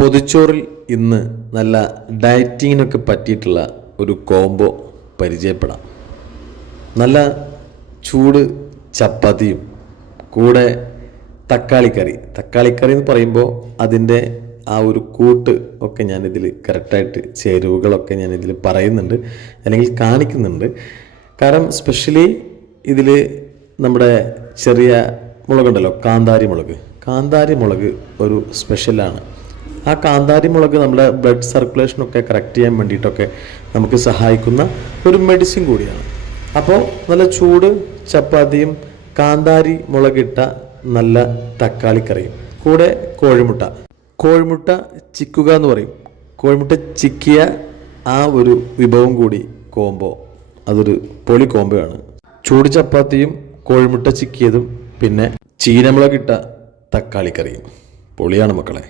പൊതിച്ചോറിൽ ഇന്ന് നല്ല ഡയറ്റിങ്ങിനൊക്കെ പറ്റിയിട്ടുള്ള ഒരു കോംബോ പരിചയപ്പെടാം. നല്ല ചൂട് ചപ്പാത്തിയും കൂടെ തക്കാളിക്കറി എന്ന് പറയുമ്പോൾ അതിൻ്റെ ആ ഒരു കൂട്ട് ഒക്കെ ഞാനിതിൽ കറക്റ്റായിട്ട് ചേരുവകളൊക്കെ ഞാനിതിൽ പറയുന്നുണ്ട് അല്ലെങ്കിൽ കാണിക്കുന്നുണ്ട്. കാരണം സ്പെഷ്യലി ഇതിൽ നമ്മുടെ ചെറിയ മുളകുണ്ടല്ലോ, കാന്താരി മുളക് ഒരു സ്പെഷ്യലാണ്. ആ കാന്താരി മുളക് നമ്മുടെ ബ്ലഡ് സർക്കുലേഷനൊക്കെ കറക്റ്റ് ചെയ്യാൻ വേണ്ടിയിട്ടൊക്കെ നമുക്ക് സഹായിക്കുന്ന ഒരു മെഡിസിൻ കൂടിയാണ്. അപ്പോൾ നല്ല ചൂട് ചപ്പാത്തിയും കാന്താരി മുളകിട്ട നല്ല തക്കാളിക്കറിയും കൂടെ കോഴിമുട്ട ചിക്കുക എന്ന് പറയും. കോഴിമുട്ട ചിക്കിയ ആ ഒരു വിഭവം കൂടി കോംബോ, അതൊരു പൊളി കോംബോയാണ്. ചൂട് ചപ്പാത്തിയും കോഴിമുട്ട ചിക്കിയതും പിന്നെ ചീനമുളകിട്ട തക്കാളിക്കറിയും പൊളിയാണ് മക്കളെ.